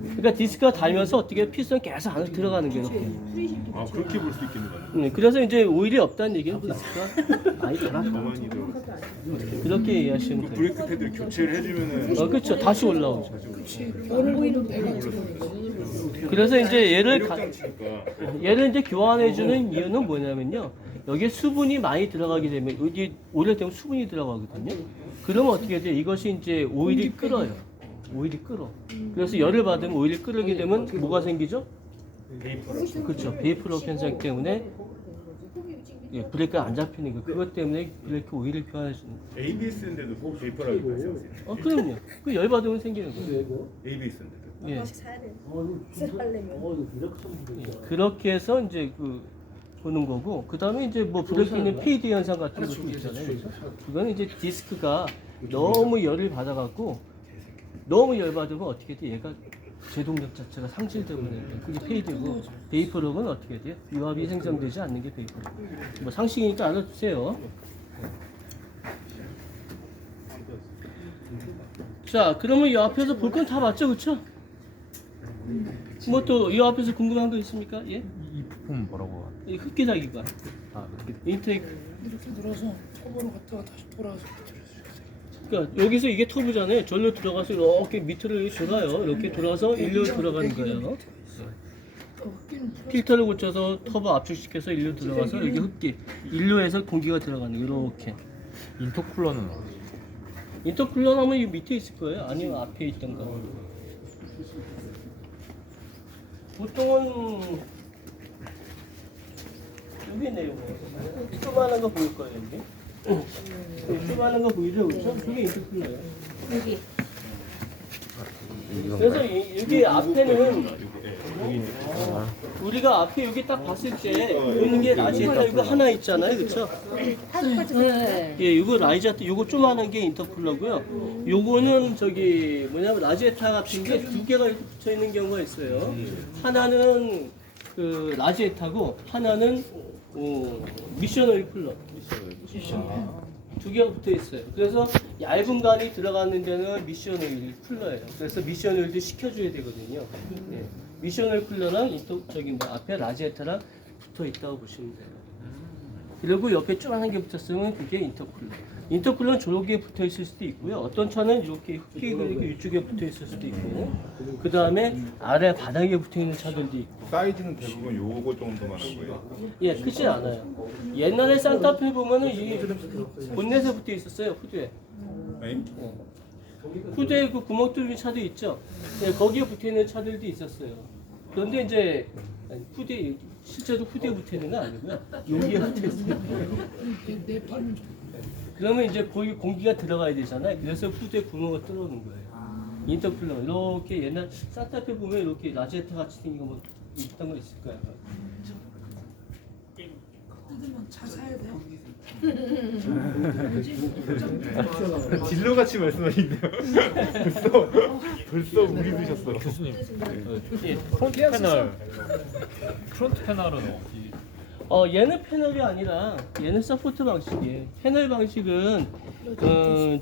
그러니까 디스크가 닳으면서 어떻게 해요? 피스톤이 계속 안으로 들어가는 거예요. 이렇게. 아 그렇게 볼 수 있겠네요. 네, 그래서 이제 오일이 없다는 얘기는 디스크가 많이 달아서 가만히도 그렇게 이해하시면 돼요. 브레이크 패드를 교체를 해주면은 그렇죠. 다시 올라오죠. 그래서 이제 얘를 이제 교환해주는 이유는 뭐냐면요. 여기에 수분이 많이 들어가게 되면 여기 오래되면 수분이 들어가거든요. 그러면 어떻게 돼요? 이것이 이제 오일이 끓어요. 오일이 끓어. 그래서 열을 받으면 오일이 끓게 되면 뭐가 생기죠? 그렇죠. 베이프록 현상 때문에 예, 브레이크가 안 잡히는 거. 그것 때문에 브레이크 오일을 교환해주는 거예요. ABS인데도 베이퍼라고 발생하세요? 그럼요. 그 열 받으면 생기는 거예요. ABS인데도. 예. 그렇게 해서 이제 보는 거고, 그 다음에 이제 뭐 브레이크는 페이드 현상 같은 것도 있잖아요. 그래서 이거는 이제 디스크가 너무 열을 받아갖고 너무 열 받으면 어떻게 돼? 얘가 제동력 자체가 상실되고 있는 그게 페이드고, 베이퍼록은 어떻게 돼요? 유압이 생성되지 않는 게 베이퍼록. 뭐 상식이니까 알아두세요. 자, 그러면 이 앞에서 볼 건 다 봤죠, 그렇죠? 뭐 또 이 앞에서 궁금한 거 있습니까? 예? 이 부품 뭐라고? 이 흡기다기관. 인테이크. 이렇게 들어서 터보로 갔다가 다시 돌아와서 그러니까 여기서 이게 터보잖아요. 절로 들어가서 이렇게 밑으로 이렇게 돌아요. 이렇게 돌아서 일로 들어가는 거예요. 필터를 고쳐서 터보 압축시켜서 일로 들어가서 여기 흡기. 일로에서 공기가 들어가는 이렇게. 인터쿨러는 어디? 인터쿨러 하면 이 밑에 있을 거예요. 아니면 앞에 있던가. 보통은 여기 있네요. 조그마한 거 보일 거예요. 여기. 조그마한 거 보이죠? 그렇죠? 저게 인터쿨러예요. 여기. 그래서 여기 앞에는 우리가 앞에 여기 딱 봤을 때 보이는 게 라지에타 이거 하나 있잖아요, 그렇죠? 네. 예, 이거 라지에타 이거 조그마한 게 인터쿨러고요. 요거는 저기 뭐냐면 라지에타 같은 게 두 개가 이렇게 붙어 있는 경우가 있어요. 하나는 그 라지에타고 하나는 미션 오일 쿨러. 미션. 두 개가 붙어 있어요. 그래서 얇은 관이 들어가는 데는 미션 오일 쿨러예요. 그래서 미션 오일도 식혀줘야 되거든요. 네. 미션 오일 쿨러랑 저기 뭐 앞에 라지에타랑 붙어 있다고 보시면 돼요. 그리고 옆에 쪼만한 게 붙었으면 그게 인터쿨러. 인터쿨러는 저렇게 붙어 있을 수도 있고요. 어떤 차는 이렇게 흙이 그리고 이쪽에 붙어 있을 수도 있고, 그 다음에 아래 바닥에 붙어 있는 차들도 있고. 사이즈는 대부분 요거 정도만 한 거예요. 예, 크지 않아요. 옛날에 산타페 보면은 이 본넷에 붙어 있었어요, 후드에. 네? 후드에 그 구멍 뚫린 차도 있죠. 예, 거기에 붙어 있는 차들도 있었어요. 그런데 이제 후드에 실제로 후드에 붙어 있는 건 아니고요. 여기에 붙어 있어요. 내 팔은 좀 그러면 이제 거기 공기가 들어가야 되잖아요. 그래서 후드에 구멍을 뚫어놓은 거예요. 인터쿨러 이렇게 옛날 산타페 보면 이렇게 라지에타 같이 생긴 거 뭐 있던 거 있을 거예요. 뜯으면 차 사야 돼요. 딜러 같이 말씀하시네요. 벌써 우리 드셨어. 교수님 예. 프론트 패널은 어디? 얘는 패널이 아니라 얘는 서포트 방식이에요. 패널 방식은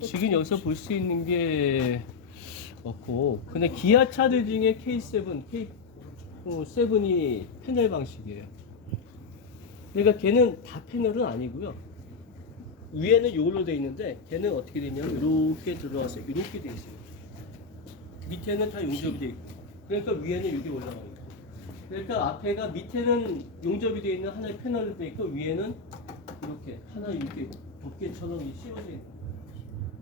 지금 여기서 볼 수 있는 게 없고, 근데 기아 차들 중에 K7, K7이 패널 방식이에요. 그러니까 걔는 다 패널은 아니고요. 위에는 이걸로 돼 있는데 걔는 어떻게 되냐면 이렇게 들어와서 이렇게 돼 있어요. 밑에는 다 용접이 돼 있고, 그러니까 위에는 여기 올라가요. 그러니까 앞에가 밑에는 용접이 되어 있는 하나의 패널이 되어 있고, 위에는 이렇게 하나 이렇게 덮개처럼 씌워져 있는 거예요.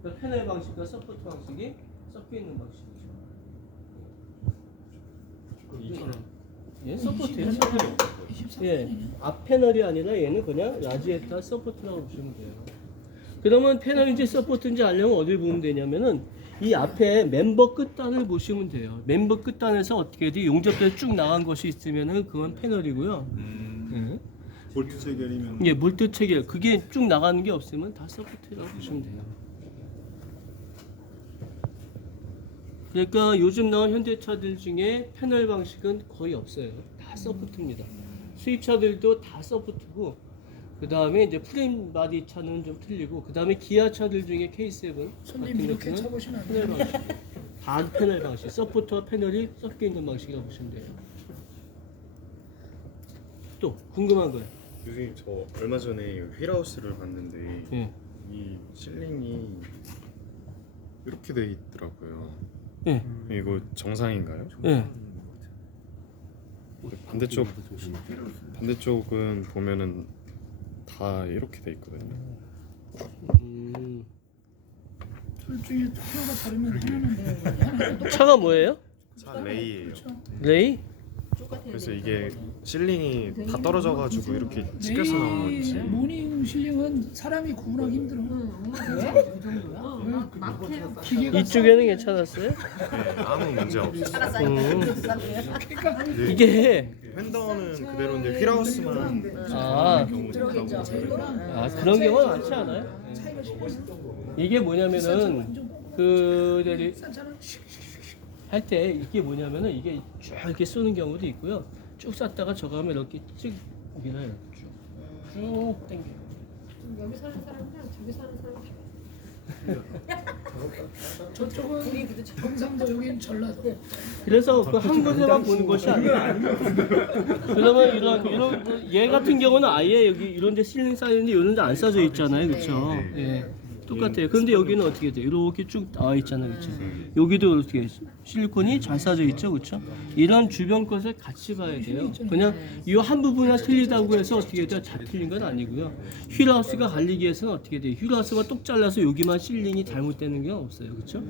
그러니까 패널 방식과 서포트 방식이 섞여 있는 방식이죠. 예, 서포트예요. 서포트. 예, 앞 패널이 아니라 얘는 그냥 라지에타 서포트라고 보시면 돼요. 그러면 패널인지 서포트인지 알려면 어딜 보면 되냐면은 이 앞에 멤버 끝단을 보시면 돼요. 멤버 끝단에서 어떻게 돼? 용접대에 쭉 나간 것이 있으면은 그건 패널이고요. 볼트 체결이면 예, 물뜻 체결. 그게 쭉 나가는 게 없으면 다 서포트라고 보시면 돼요. 그러니까 요즘 나온 현대차들 중에 패널 방식은 거의 없어요. 다 서포트입니다. 수입차들도 다 서포트고, 그 다음에 이제 프레임 바디 차는 좀 틀리고, 그 다음에 기아 차들 중에 K7 손님 같은 이렇게 경우는 쳐보시면 안 패널 돼요. 방식. 다 패널 방식. 서포트와 패널이 섞여 있는 방식이라고 보시면 돼요. 또 궁금한 거예요. 교수님 저 얼마 전에 휠하우스를 봤는데 예. 이 실링이 이렇게 돼 있더라고요. 예. 이거 정상인가요? 예. 반대쪽은 보면은 다 이렇게 돼 있거든요. 둘 중에 하나가 다르면 하나는 차가 뭐예요? 차 레이예요. 레이? 그래서 이게 실링이 다 떨어져가지고 이렇게 찍혀서 나온 건지. 모닝 실링은 사람이 구분하기 힘들어. 기계가 이쪽에는 괜찮았어요? 네, 아무 문제 없어요. 이게 팬더는 그대로인데 휠하우스만 아, 경우도 있다고. 그런 경우는 많지 않아요? 이게 뭐냐면은 그 할 때 이게 뭐냐면은 이게 쭉 이렇게 쏘는 경우도 있고요. 쭉 쐈다가 저거 하면 이렇게 쭉 밀어요. 쭉 당겨. 여기 사는 사람이랑 저기 사는 사람 저쪽은 경상도, 여기는 전라도. 그래서 그 한 곳에만 보는 것이 아니라, 그러면 이런 얘 같은 경우는 아예 여기 이런데 실링 쌓이는데 이런데 안 쌓여 있잖아요, 그렇죠? 예, 똑같아요. 그런데 여기는 어떻게 돼요? 이렇게 쭉 나와 있잖아요, 그렇죠? 여기도 이렇게 실리콘이 잘 쌓여 있죠, 그렇죠? 이런 주변 것을 같이 봐야 돼요. 그냥 이 한 부분이 틀리다고 해서 어떻게 돼요? 다 틀린 건 아니고요. 휠하우스가 갈리기 위해서는 어떻게 돼요? 휠하우스가 똑 잘라서 여기만 실링이 잘못되는 게 없어요, 그렇죠?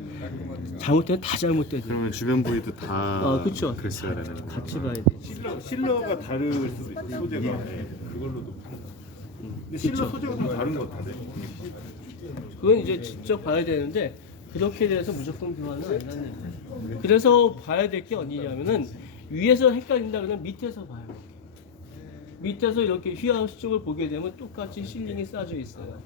잘못되면 다 잘못돼요. 그러면 주변 부위도 다 그렇죠. 그랬어야 되는 거예요. 같이 봐야 돼. 실러가 다를 수도 있고 소재가 그걸로도. 근데 실러 소재가 좀 다른 것 같은데. 그건 이제 직접 봐야 되는데 그렇게 돼서 무조건 교환은 안 하는 거예요. 그래서 봐야 될 게 어디냐면은 위에서 헷갈린다 그러면 밑에서 봐요. 밑에서 이렇게 휘하우스 쪽을 보게 되면 똑같이 실링이 쌓여 있어요.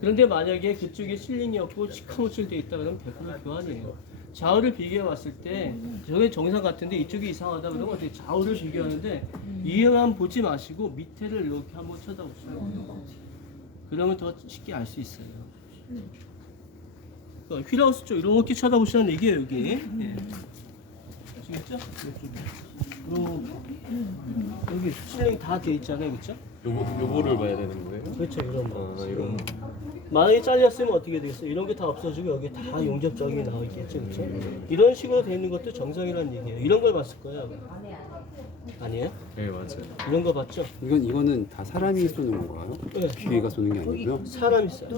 그런데 만약에 그쪽에 실링이 없고 시커멓게 돼 있다 그러면 100% 교환이에요. 좌우를 비교해 봤을 때 저게 정상 같은데 이쪽이 이상하다 그러면 어떻게 좌우를 비교하는데 이해만 보지 마시고 밑에를 이렇게 한번 쳐다보시면 그러면 더 쉽게 알 수 있어요. 휠하우스 쪽 이렇게 쳐다보시는 얘기예요 여기. 예. 아시겠죠? 여기 실링 다 돼 있잖아요, 그렇죠? 요거를 봐야 되는 거예요? 그렇죠, 이런 거. 이런 만약에 잘렸으면 어떻게 되겠어요? 이런 게 다 없어지고 여기 다 용접적이 나와 있겠죠, 그렇죠? 이런 식으로 돼 있는 것도 정상이라는 얘기예요. 이런 걸 봤을 거예요. 아니에요? 네 맞아요. 이런 거 봤죠? 이거는 다 사람이 쏘는 건가요? 네. 기계가 쏘는 게 아니고요. 사람 있어요.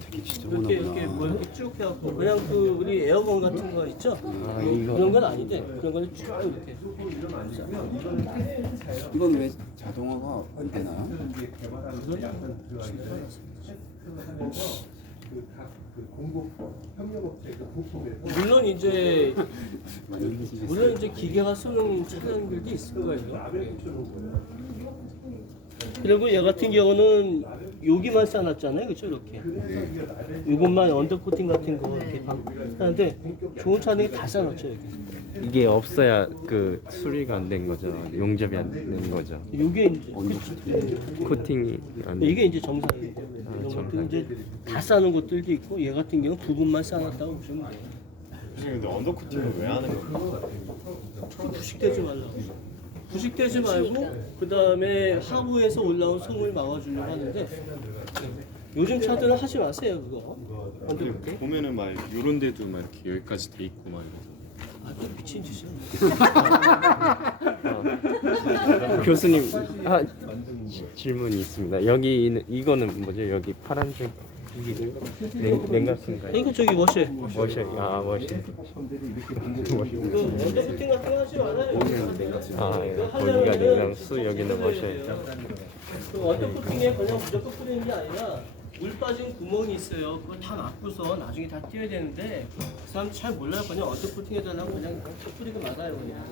되게 진짜 이렇게 뭐 이렇게 쭉 해갖고 그냥 그 우리 에어건 같은 거 있죠? 그런 건 아닌데 그런 거는 쭉 이렇게. 이건 왜 자동화가 안 되나요? 물론 이제 기계가 쓰는 차량들도 있을 거예요. 그리고 얘 같은 경우는 여기만 쌓아놨잖아요, 그렇죠? 이렇게. 이것만 언더코팅 같은 거 이렇게 하는데 좋은 차량이 다 쌓아놨죠 여기. 이게 없어야 그 수리가 안 된 거죠. 용접이 안 된 거죠. 이게 이제 코팅이 안 돼. 이게 이제 정상이에요. 이런 것도 이제 다 쌓는 것들도 있고 얘 같은 경우 부분만 쌓아놨다고 보시면 돼요. 근데 언더코팅을 왜 하는 거예요? 부식되지 말라고. 부식되지 말고 그 다음에 하부에서 올라온 솜을 막아주려고 하는데 요즘 차들은 하지 마세요 그거. 언더코팅. 보면은 막 이런 데도 막 이렇게 여기까지 돼 있고 막 이러고. 아또 미친 짓이야. 교수님 질문이 있습니다. 여기 이거는 뭐죠? 여기 파란색 이게 냉각수인가요? 이거 저기 워셔. 워셔. 워셔. 그 언더코팅 같은 거 하지 말아요. 거기가 냉각수, 여기는 워셔예요. 그 언더코팅에 그냥 무조건 뿌리는 게 아니라 물 빠진 구멍이 있어요. 그거 다 막고서 나중에 다 띄어야 되는데 그 사람 잘 몰라요. 그냥 언더코팅 해달라고 그냥 뿌리고 말아요 그냥.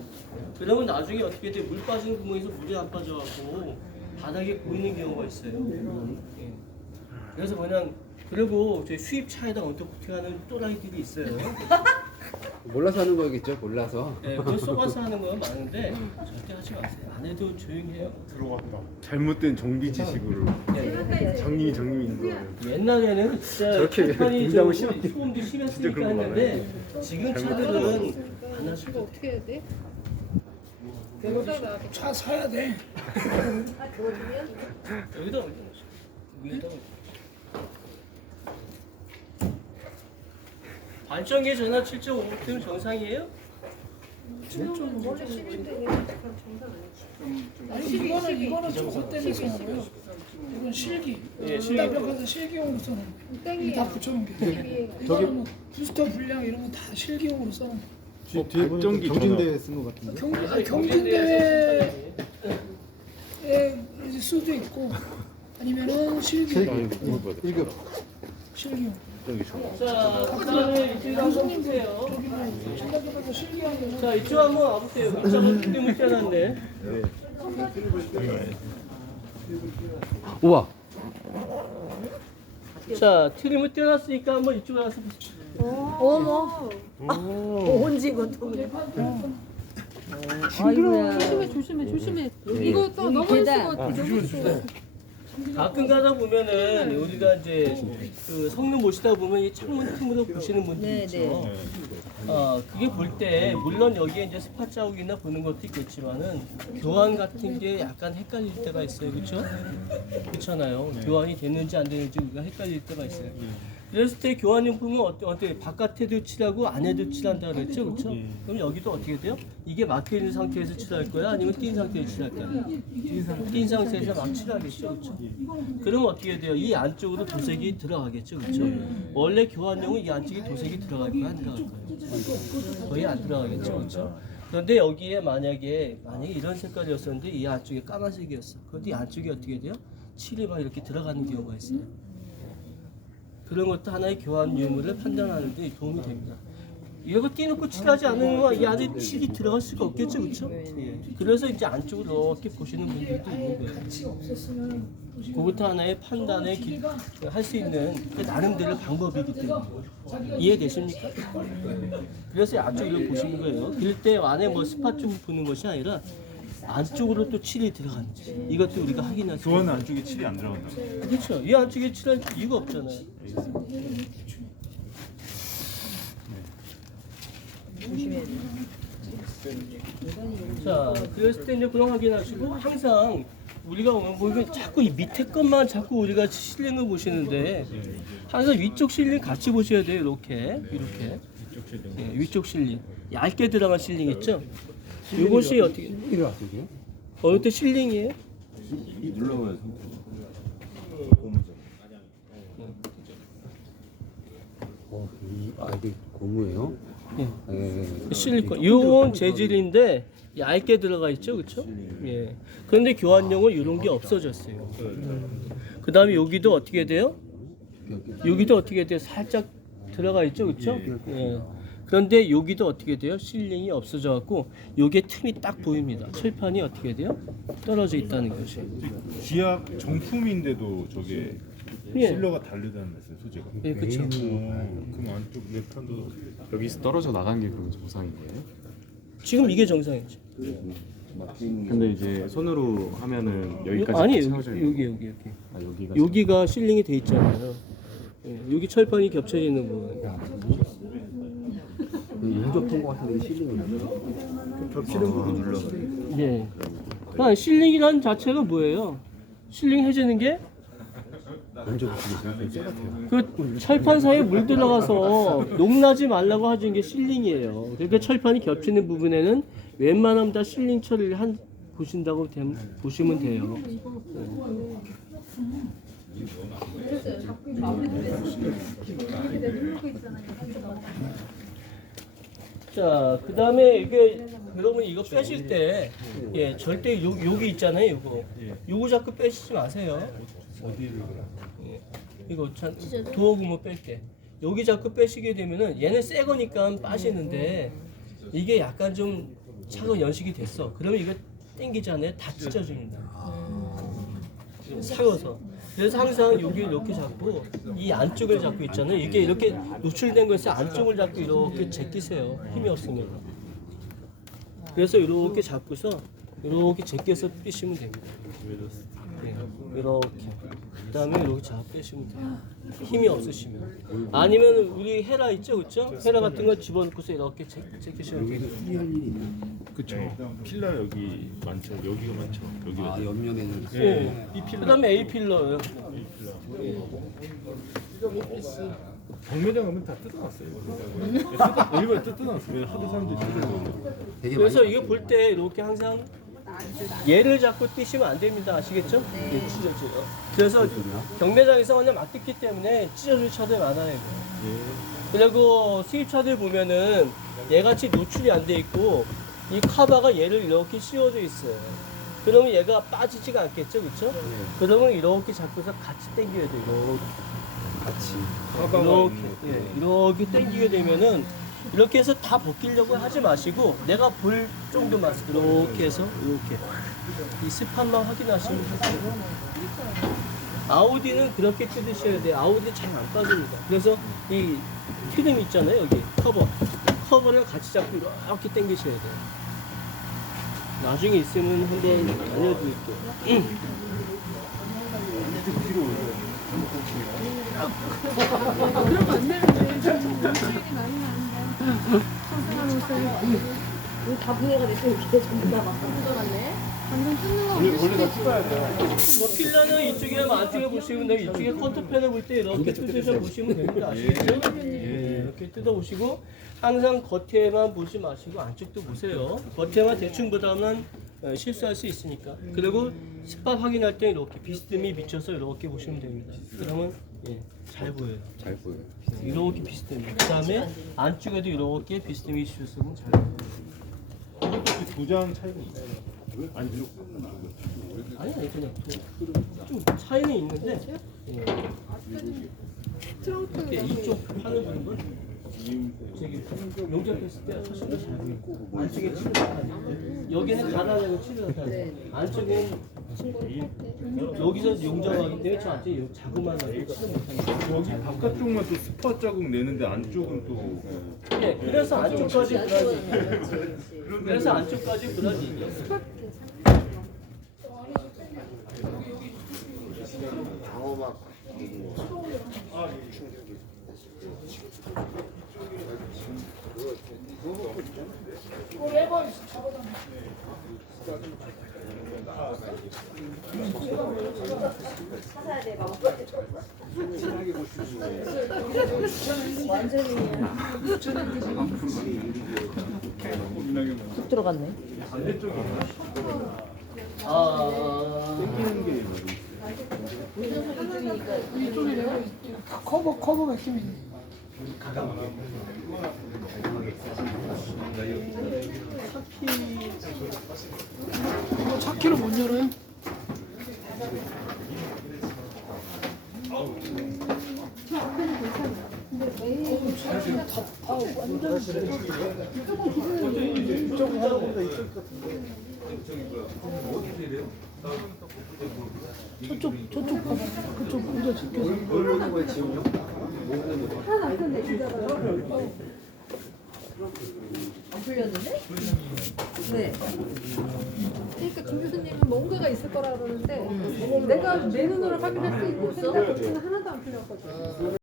그러면 나중에 어떻게 돼? 물 빠진 구멍에서 물이 안 빠져갖고 바닥에 고이는 경우가 있어요. 예. 그래서 그냥 그리고 저희 수입차에다 언더코팅하는 또라이들이 있어요. 몰라서 하는 거겠죠? 몰라서. 네, 그걸 쏘가서 하는 건 많은데 절대 하지 마세요. 안 해도 조용히 해요. 들어갔다. 잘못된 정비 지식으로 장님이 있는 거예요. 옛날에는 진짜 저렇게 개판이 농담을 좀 심하게 소음도 진짜 심했으니까 그런 거 했는데 지금 차들은 안 하실 거 어떻게 해야 돼? 차 사야 돼. 여기다 올려. 위에다 올려. 발전기 전압 7.5V 정상이에요? 원래 11등이면 정상 아니지. 아니 이거는 저것 때문에 쓰는 거예요. 이건 실기. 예, 실기. 부담벽에서 실기용으로 써는 거예요. 이거 다 붙여놓은 게. 이거는 뭐 부스터 불량 이런 거 다 실기용으로 써는 거예요. 뒤에 보니까 경진대에 쓴 것 같은데. 경진대회에 이제 수도 있고 아니면은 실기용. 1급. 실기용. 자, 그다음에 이쪽 한번 보세요. 생각해봐서 실기용. 자, 이쪽 한번 와보세요. 이쪽은 트림을 떼놨네. 우와. 자, 트림을 떼놨으니까 한번 이쪽에 와서 보세요. 어머. 온지 것도. 아이고야. 조심해. 이거 또 넘어질 수가 있어. 가끔 가다 보면은 우리가 이제 그 성능 보시다 보면 이 창문 틈으로 보시는 분들 있죠. 그게 볼 때 물론 여기에 이제 스팟 자국이나 보는 것도 있겠지만은 교환 같은 게 약간 헷갈릴 때가 있어요, 그렇죠? 그렇잖아요. 교환이 됐는지 안 됐는지 우리가 헷갈릴 때가 있어요. 그랬을 때 교환용품은 어때? 바깥에도 칠하고 안에도 칠한다 그랬죠, 그렇죠? 그럼 여기도 어떻게 돼요? 이게 막혀 있는 상태에서 칠할 거야, 아니면 띈 상태에서 칠할 거야? 띈 상태에서 막 칠하겠죠, 그렇죠? 그럼 어떻게 돼요? 이 안쪽으로 도색이 들어가겠죠, 그렇죠? 원래 교환용은 이 안쪽에 도색이 들어갈 거야, 안 들어갈 거야? 거의 안 들어가겠죠, 그렇죠? 그런데 여기에 만약에 이런 색깔이었었는데 이 안쪽에 까만색이었어. 그런데 이 안쪽에 어떻게 돼요? 칠이 막 이렇게 들어가는 경우가 있어요. 그런 것도 하나의 교환 유무를 판단하는 데 도움이 됩니다. 이거 띄놓고 칠하지 않으면 이 안에 칠이 들어갈 수가 없겠죠, 그렇죠? 예. 그래서 이제 안쪽으로 이렇게 보시는 분들도 있는 거예요. 그것도 하나의 판단에 할 수 있는 그 나름대로 방법이기 때문에 이해되십니까? 그래서 안쪽으로 보시는 거예요. 그럴 때 안에 뭐 스팟 좀 보는 것이 아니라 안쪽으로 또 칠이 들어갔는지 이것도 우리가 확인할 수 교환 안쪽에 칠이 안 들어간다. 그렇죠. 이 안쪽에 칠할 이유가 없잖아요. 자, 그랬을 때 이제 그런 확인하시고 항상 우리가 보면 자꾸 이 밑에 것만 자꾸 우리가 실링을 보시는데 항상 위쪽 실링 같이 보셔야 돼요. 이렇게 예, 위쪽 실링 얇게 들어간 실링 있죠? 이것이 어떻게 이때 실링이에요? 이게 고무예요? 실리콘. 이건 재질인데 얇게 들어가 있죠, 그렇죠? 예. 그런데 교환용은 이런 게 없어졌어요. 그다음에 여기도 어떻게 돼요? 여기도 어떻게 돼요? 살짝 들어가 있죠, 그렇죠? 예. 그런데 여기도 어떻게 돼요? 실링이 없어져 갖고 요게 틈이 딱 보입니다. 철판이 어떻게 돼요? 떨어져 있다는 것이. 기압 정품인데도 저게 예. 실러가 다르다는 말씀 소재가. 예, 그렇죠. 그럼 안쪽 내판도 여기서 떨어져 나간 게 그럼 정상인 거예요? 지금 이게 정상이죠. 근데 이제 손으로 하면은 여기까지 아니 채워져 있는 여기. 아, 여기가 여기가 실링이 돼 있잖아요. 예, 여기 철판이 겹쳐지는 부분. 용접 통과 같은 게 실링이에요. 겹치는 부분 눌러서. 예. 그러니까 실링이라는 자체가 뭐예요? 실링 해주는 게 그 철판 사이에 물 들어가서 녹나지 말라고 해주는 게 실링이에요. 그러니까 철판이 겹치는 부분에는 웬만하면 다 실링 처리를 보신다고 보시면 돼요. 자, 그 다음에 이게 여러분 이거 빼실 때 예, 절대 여기 있잖아요. 요거 자꾸 빼시지 마세요. 예, 이거 참 도어 구멍 뺄 때 여기 자꾸 빼시게 되면은 얘는 새 거니까 빠지는데 이게 약간 좀 차가 연식이 됐어. 그러면 이거 당기잖아요. 다 찢어집니다. 사여서. 그래서 항상 여기 이렇게 잡고 이 안쪽을 잡고 있잖아요. 이게 이렇게 노출된 거에서 안쪽을 잡고 이렇게 제끼세요. 힘이 없으면. 그래서 이렇게 잡고서 이렇게 제껴서 빼시면 됩니다. 네, 이렇게. 그다음에 이렇게 잡아 빼시면 돼요. 힘이 없으시면. 아니면 우리 헤라 있죠, 그렇죠? 헤라 같은 거 집어넣고서 이렇게 제끼시면 돼요. 그쵸. 필라 여기 많죠. 여기가 많죠. 여기가. 옆면에는 네. 그다음에 A 필러요. 경매장 가면 다 뜯어놨어요. 일반 뜯어놨어요. 하도 사람들이 뜯어요. 그래서 이거 볼 때 이렇게 항상 얘를 잡고 뛰시면 안 됩니다. 아시겠죠? 네. 찢어져요. 그래서 경매장에서 그냥 막 뜯기 때문에 찢어질 차들 많아요. 그리고 수입차들 보면은 얘같이 노출이 안 돼 있고 이 카바가 얘를 이렇게 씌워져 있어요. 그러면 얘가 빠지지가 않겠죠, 그렇죠? 그러면 이렇게 잡고서 같이 당겨야 돼요. 이렇게 당기게 되면은 이렇게 해서 다 벗기려고 하지 마시고 내가 볼 정도만 이렇게 해서 이렇게 이 스판만 확인하시면 돼요. 아우디는 그렇게 뜯으셔야 돼요. 아우디 잘 안 빠집니다. 그래서 이 트림 있잖아요, 여기 커버를 같이 잡고 이렇게 당기셔야 돼요. 나중에 있으면 한번 알려드릴게요. 그러면 안 되는데 좀 많이 나는데 여기 다 분해가 됐어. 이렇게 전부 다 막 뜯어놨네. 완전 뜯는 거 원래 다 뜯어야 돼요. 뭐 필라는 이쪽이나 안쪽에 보시면 돼요. 이쪽에 커트펜을 볼 때 이렇게 뜯으셔 보시면 됩니다. 아시겠죠? 예, 이렇게 뜯어 보시고 항상 겉에만 보지 마시고 안쪽도 보세요. 겉에만 대충 보다만 실수할 수 있으니까. 그리고 스팟 확인할 때 이렇게 비스듬히 비춰서 이렇게 보시면 됩니다. 그러면 예, 잘 보여요. 잘 보여요. 이렇게 비스듬히. 그다음에 안쪽에도 이렇게 비스듬히 비추시면 잘 보여요. 도장 차이가 있어요. 안쪽. 아니 그냥 좀 차이는 있는데 예. 이렇게 이쪽 하는 부분 저기 용접했을 때 훨씬 더 잘 보이고 안쪽에 칠을 여기는 가난하고 칠을 안쪽에 여기서 용접하기 때문에 저 안쪽에 자그마한 칠을 못합니다. 여기 바깥쪽만 또 스팟 자국 내는데 안쪽은 또. 네, 그래서 안쪽까지 그러지. 그래서 안쪽까지 그러지. 이거 레버 있어 잡아다. 사야 돼, 막. 완전히 툭 들어갔네. 이쪽에 레버 다 커버 맥힘이. 이거 차키로 못 열어요? 이쪽은 하다 보니까 이쪽 같은데. 저쪽 봐봐. 그쪽 혼자 지켜서. 하나도 안 큰데 진짜. 안 풀렸는데? 네. 그러니까 김 교수님은 뭔가가 있을 거라 그러는데 내가 내 눈으로 확인할 수 있고 생각 자체는 하나도 안 풀렸거든.